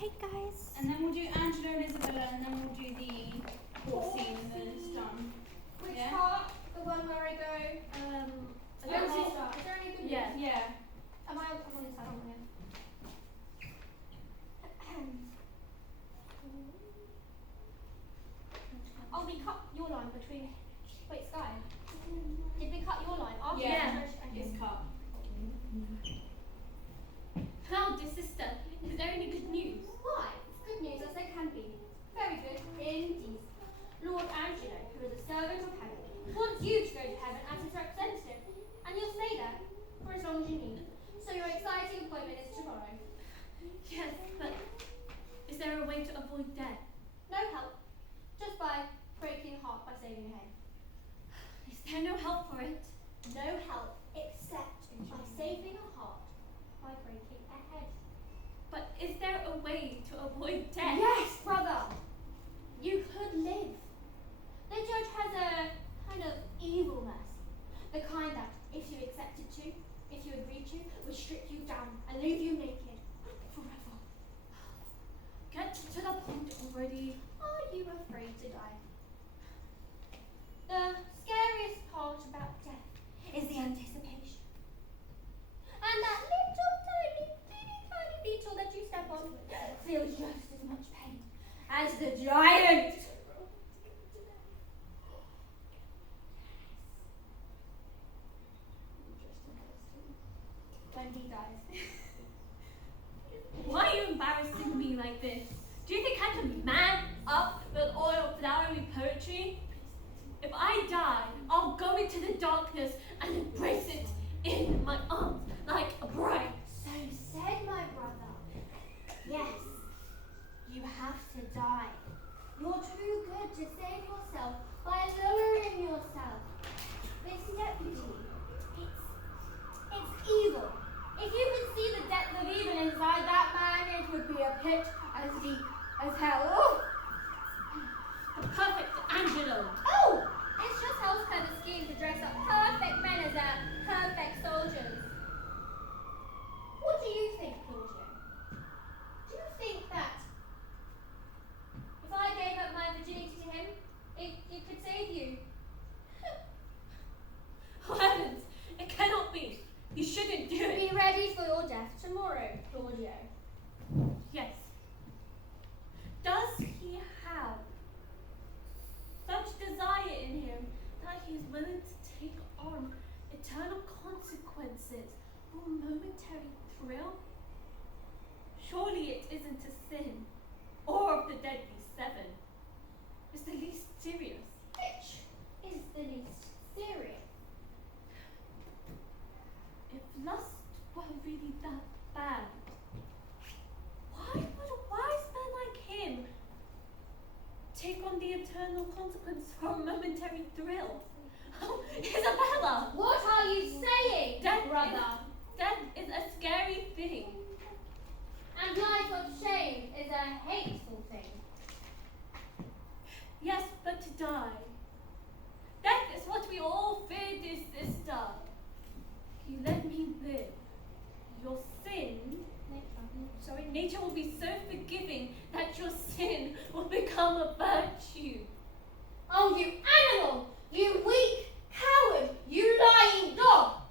Hey guys. And then we'll do Angela and Isabella, and then we'll do the court scene, and then it's done. Which Yeah? part? The one where I go, Is where does it start? Is there any good news? Yeah. I'm on this side, aren't I? Oh, we cut your line between. Wait, Sky. Did we cut your line after? Yeah. Okay. It's cut. How, dear sister, is there any good news? Why? It's good news as there can be. Very good indeed. Lord Angelo, who is a servant of heaven, wants you to go to heaven as his representative, and you'll stay there for as long as you need. So your exciting appointment is tomorrow. Yes, but is there a way to avoid death? No help, just by breaking a heart by saving a head. Is there no help for it? No help except by saving a heart by breaking a head. But is there a way to avoid death? Yes, brother. You could live. The judge has a kind of evil mercy. The kind that, if you accepted to, if you agreed to, would strip you down and leave you naked forever. Get to the point already. Are you afraid to die? The scariest part about death is the anticipation. And that little tiny, teeny tiny beetle that you step on feels just as much pain as the giant. When he dies. Why are you embarrassing me like this? Do you think I can man up with all your flowery poetry? If I die, I'll go into the darkness and embrace it in my arms like a bride. So said my brother. Yes, you have to die. You're too good to save yourself by lowering yourself. This deputy, it's evil. If you could see the depth of evil inside that man, it would be a pit as deep as hell. Oh! The perfect Angelo. Oh! It's just hell's kind of scheme to dress up perfect men as perfect soldiers. What do you think, Claudio? Do you think that if I gave up my virginity to him, it could save you? Oh heavens, it cannot be. You shouldn't do it. Be ready for your death tomorrow, Claudio. Yes. Does he have such desire in him that he is willing to take on eternal consequences for a momentary thrill? Surely it isn't a sin, or of the deadly seven. It's the least serious. Which is the least serious? If lust were really that bad, why would a wise man like him take on the eternal consequence for a momentary thrill? Oh, Isabella! What are you saying, brother? Death is a scary thing. And life of shame is a hateful thing. Yes, but to die. Death is what we all fear, dear sister. You let me live. Your sin, nature will be so forgiving that your sin will become a virtue. Oh, you animal! You weak coward! You lying dog!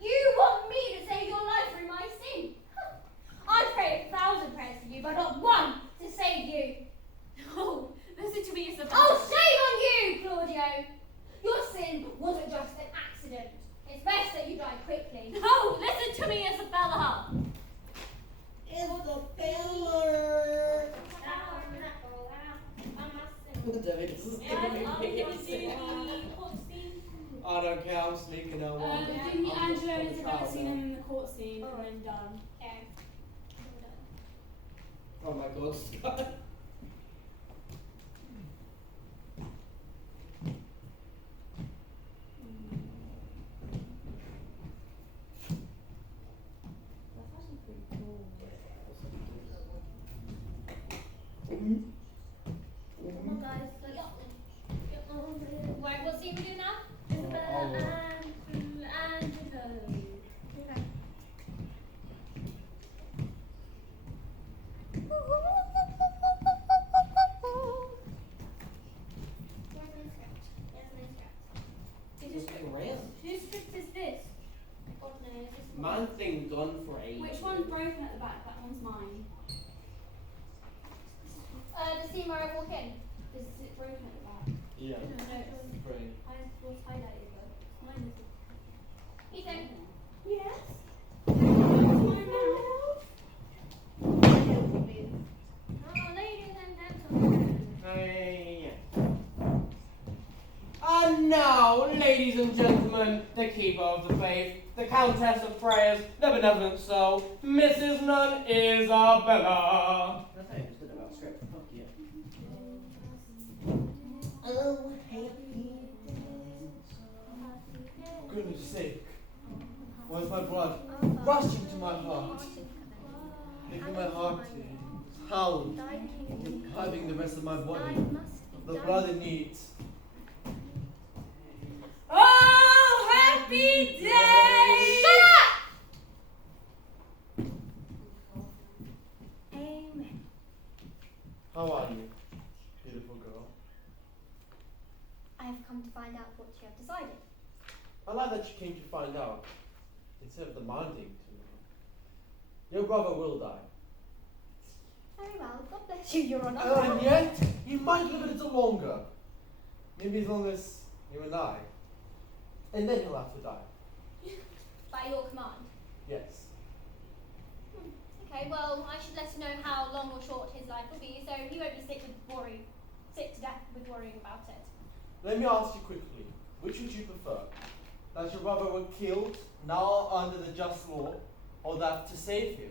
You want me to save your life through my sin? I pray 1,000 prayers for you, but not one to save you. No, listen to me, Isabella. Oh, shame on you, Claudio! Your sin wasn't just an accident. It's best that you die quickly. No, listen to me, Isabella. Isabella! I don't care, I'm sneaking out. Do the Angela and Isabella scene and then the court scene, and then done. Okay. Oh my god. Come on, guys. Right, what scene we do now? Isabella and Angelo. Okay. damn thing gone for ages. Which one's broken at the back? That one's mine. The scene where I walk in. Is it broken at the back? Yeah. No, it's Brain. was highlighted though. Mine is. Ethan. Yes? Oh, ladies and gentlemen. Hey. And now, ladies and gentlemen, the keeper of the faith, the countess of prayers, the benevolent soul, Mrs. Nun Isabella. That's how you just did it about script. Fuck yeah. Oh, happy Goodness sake, why is my blood rushing to my heart? Making my heart pound, having the rest of my body, the blood it needs. Oh, happy day! Shut up! Amen. How are you, beautiful girl? I have come to find out what you have decided. I like that you came to find out, instead of demanding to know. Your brother will die. Very well, God bless you, Your Honour. And yet, he might live a little longer. Maybe as long as you and I. And then he'll have to die. By your command. Yes. Okay, well, I should let you know how long or short his life will be, so he won't be sick to death with worrying about it. Let me ask you quickly, which would you prefer? That your brother were killed, now under the just law, or that to save him,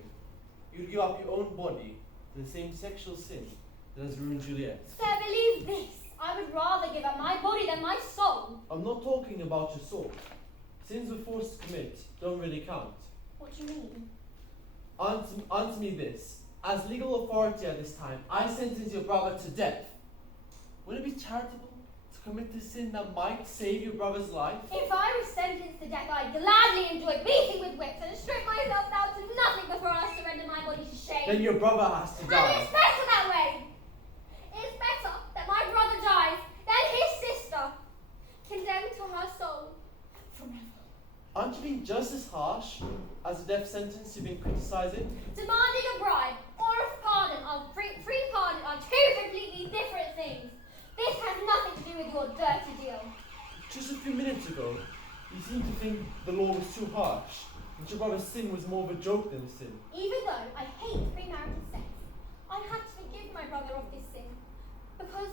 you'd give up your own body to the same sexual sin that has ruined Juliet? Sir, believe this. I would rather give up my body than my soul. I'm not talking about your soul. Sins we're forced to commit don't really count. What do you mean? Answer me this. As legal authority at this time, I sentence your brother to death. Would it be charitable to commit this sin that might save your brother's life? If I was sentenced to death, I'd gladly enjoy beating with whips and strip myself down to nothing before I surrender my body to shame. Then your brother has to And die. it's better that way. It's better that my brother dies than his sister, condemned to her soul forever. Aren't you being just as harsh as the death sentence you've been criticizing? Demanding a bribe or a pardon are free pardon are two completely different things. This has nothing to do with your dirty deal. Just a few minutes ago, you seemed to think the law was too harsh, that your brother's sin was more of a joke than a sin. Even though I hate premarital sex, I had to forgive my brother of this sin because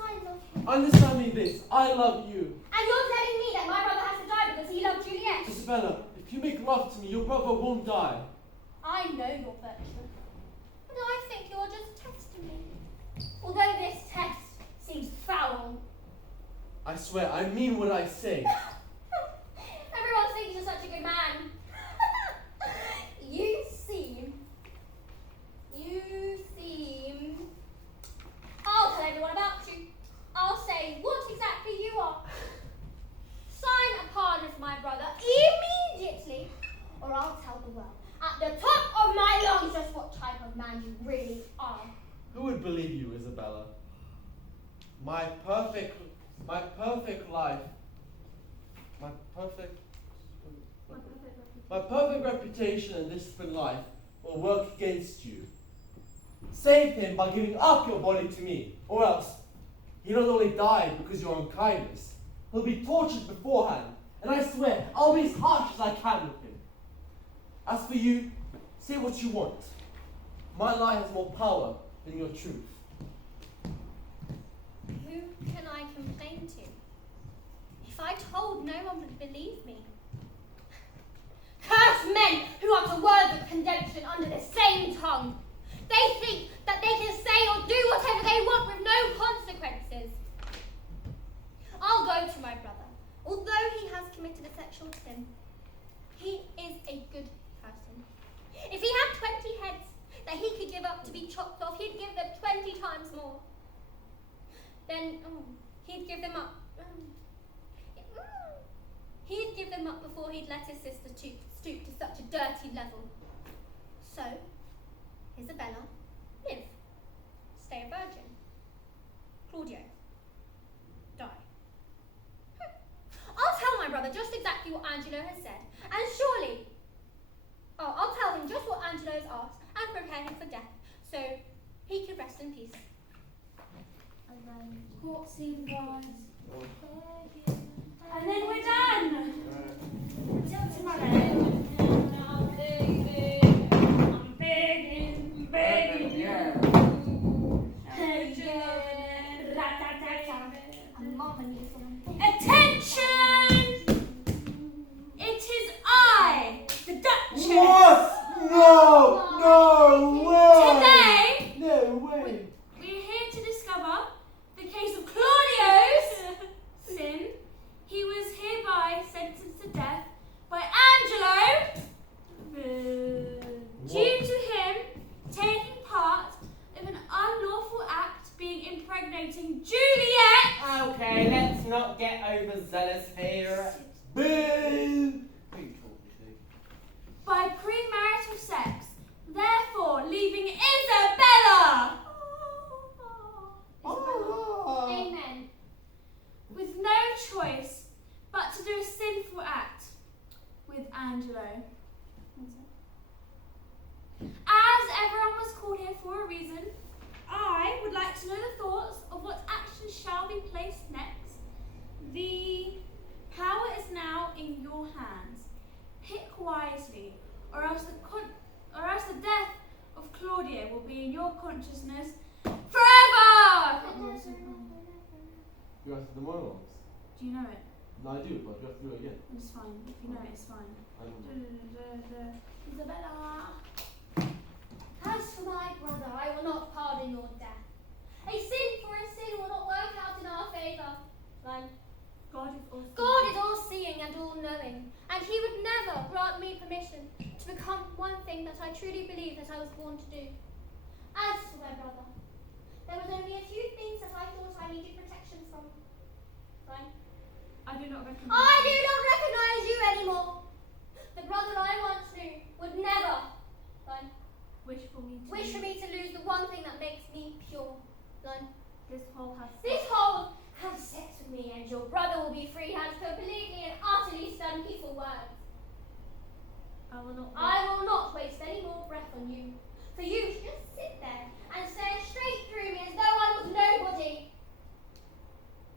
I love him. Understand me this, I love you. And you're telling me that my brother has to die because he loved Juliet? Isabella, if you make love to me, your brother won't die. I know your virtue, and I think you're just testing me. Although this test seems foul. I swear, I mean what I say. Everyone thinks you're such a good man. You seem. I'll tell everyone about you. I'll say what exactly you are. Sign a pardon for my brother immediately, or I'll tell the world at the top of my lungs just what type of man you really are. Who would believe you, Isabella? My perfect life, my perfect reputation and disciplined life will work against you. Save him by giving up your body to me, or else he not only die because of your unkindness, he'll be tortured beforehand, and I swear I'll be as harsh as I can with him. As for you, say what you want. My lie has more power than your truth. Who can I complain to? If I told, no one would believe me. Cursed men who utter words of condemnation under the same tongue. They think that they can say or do whatever they want with no consequences. I'll go to my brother. Although he has committed a sexual sin, he is a good person. If he had 20 heads that he could give up to be chopped off, he'd give them 20 times more. Then he'd give them up. He'd give them up before he'd let his sister stoop to such a dirty level. So, Isabella, live. Stay a virgin. Claudio, die. I'll tell my brother just exactly what Angelo has said, and surely, I'll tell him just what Angelo has asked and prepare him for death, so he can rest in peace. And then court scene wise. And then we're done. Until tomorrow. I'm begging you. Attention! It is I, the Duchess. What? No! No way! Today, No way! we're here to discover the case of Claudio's sin. He was hereby sentenced to death by Angelo due to him taking part of an unlawful act being impregnating Juliet. Okay, let's not get overzealous here. Boo! Who are you talking By premarital sex, therefore leaving Isabella to? Amen. with no choice but to do a sinful act with Angelo. As everyone was called here for a reason, I would like to know the thoughts of what actions shall be placed next. The power is now in your hands. Pick wisely, or else the death of Claudia will be in your consciousness forever. You asked the monologues. Do you know it? No, I do, but you have to do it again. It's fine. If you know it, it's fine. I don't know. Isabella. As for my brother, I will not pardon your death. A sin for a sin will not work out in our favour. Line. God is all. God is all-seeing and all-knowing, and he would never grant me permission to become one thing that I truly believe that I was born to do. As for my brother, there was only a few things that I thought I needed protection from. Line. I do not recognize. I do not recognise you anymore. The brother I once knew would never, line, Wish for me to. wish for me to lose the one thing that makes me pure. Line. This whole has. This whole have sex with me and your brother will be free has completely and utterly stunned me for words. I will not. I will not waste any more breath on you. For you to just sit there and stare straight through me as though I was nobody.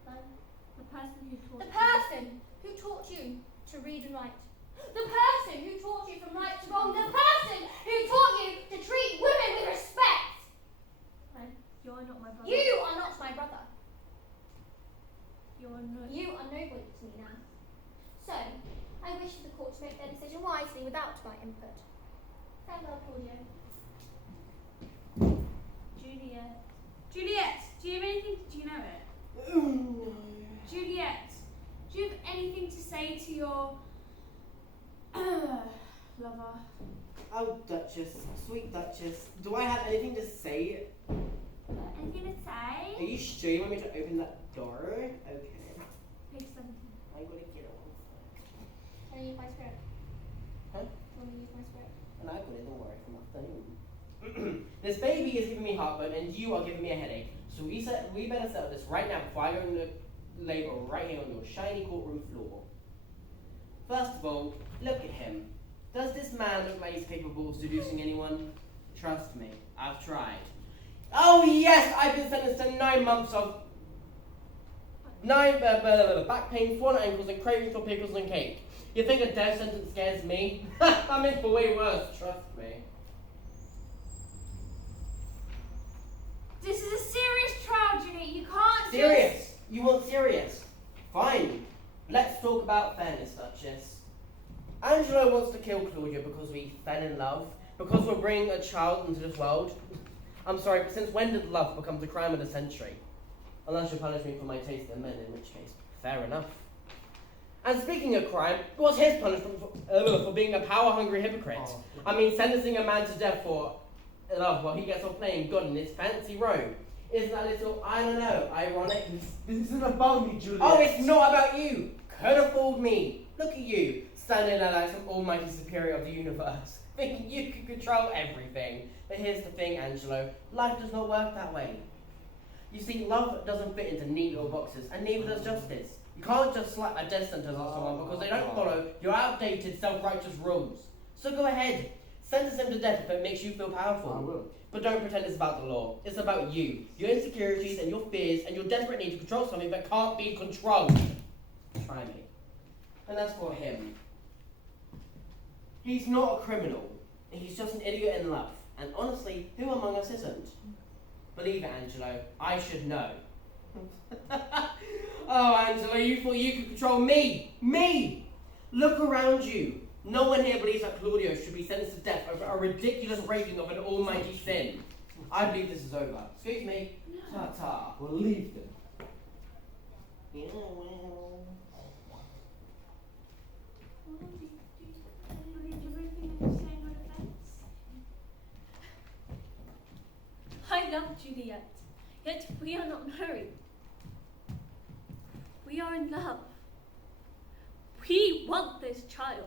Line. The person who taught. The person who taught you to read and write. The person who taught you from right to wrong. The person who taught you to treat women with respect. Line. You are not my brother. You are not my brother. You are not. You are nobody to me now. So, I wish the court to make their decision wisely without my input. Farewell, Claudio. Juliet. Juliet, do you have anything? Do you know it? Juliet, do you have anything to say to your lover? Oh, Duchess, sweet Duchess, do I have anything to say? Anything to Are say? you sure you want me to open that door? Okay. Page 17. I'm gonna get it one. Can I use my spirit? Huh? Can I use my spirit? And I got it, don't worry, from nothing. This baby is giving me heartburn and you are giving me a headache. So we better settle this right now before I go into labour right here on your shiny courtroom floor. First of all, look at him. Does this man look like he's capable of seducing anyone? Trust me, I've tried. Oh yes, I've been sentenced to 9 months of back pain, swollen ankles, and cravings for pickles and cake. You think a death sentence scares me? I'm in for way worse, trust me. This is a serious trial, Juliet. You can't Serious? You want serious? Fine. Let's talk about fairness, Duchess. Angelo wants to kill Claudia because we fell in love, because we're bringing a child into this world. I'm sorry, but since when did love become the crime of the century? Unless you punish me for my taste in men, in which case, fair enough. And speaking of crime, what's his punishment for being a power-hungry hypocrite? Oh. I mean, sentencing a man to death for love while he gets on playing God in his fancy robe. Isn't that a little, I don't know, ironic? This isn't about me, Juliet. Oh, it's not about you! Could have fooled me. Look at you, standing there like some almighty superior of the universe, thinking you could control everything. But here's the thing, Angelo, life does not work that way. You see, love doesn't fit into neat little boxes, and neither does justice. You can't just slap a death sentence on someone because they don't follow your outdated, self-righteous rules. So go ahead, sentence them to death if it makes you feel powerful. I will. But don't pretend it's about the law. It's about you, your insecurities and your fears and your desperate need to control something that can't be controlled. Try me. And that's for him. He's not a criminal. He's just an idiot in love. And honestly, who among us isn't? Believe it, Angelo. I should know. Oh, Angelo, you thought you could control me! Me! Look around you. No one here believes that Claudio should be sentenced to death over a ridiculous breaking of an almighty sin. I believe this is over. Excuse me. Ta-ta. We'll leave them. Yeah, well. I love Juliet, yet we are not married. We are in love. We want this child,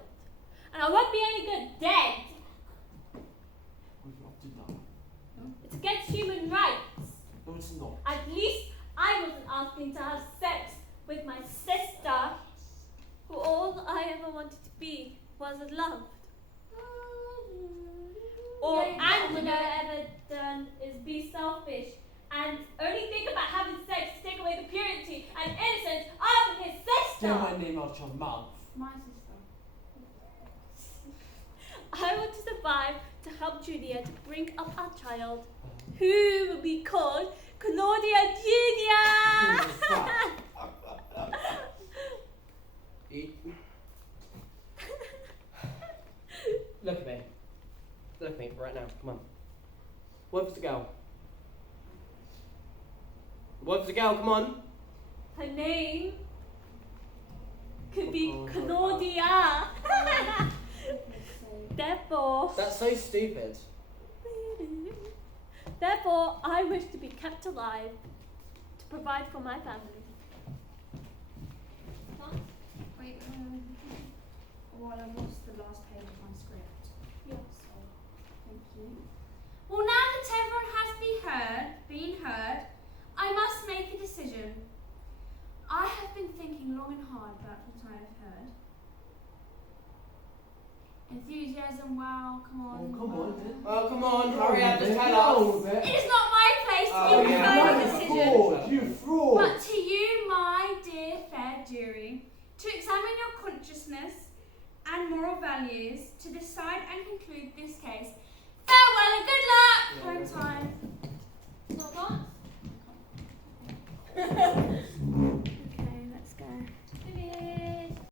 and I won't be any good dead. We've got to die. It's against human rights. No, it's not. At least I wasn't asking to have sex with my sister, who all I ever wanted to be was loved. All Angelo ever done is be selfish and only think about having sex to take away the purity and innocence of his sister. Get my name out your mouth. My sister. I want to survive to help Julia to bring up our child, who will be called Claudia Junior. Look at me. Look at me right now. Come on. What's the girl? What's the girl? Come on. Her name could be Claudia. Therefore, That's so stupid. therefore, I wish to be kept alive to provide for my family. Wait, well, I lost the last page of my script. Yes. So, thank you. Well, now that everyone has been heard, I must make a decision. I have been thinking long and hard about what I have heard. Enthusiasm, wow, come on. Oh, come on, then. Oh, come on. Hurry up. Just tell us. It is not my place to Oh, give yeah. a final You decision. fraud! You fraud! But to you, my dear fair jury, to examine your consciousness and moral values, to decide and conclude this case. Farewell and good luck! Home time.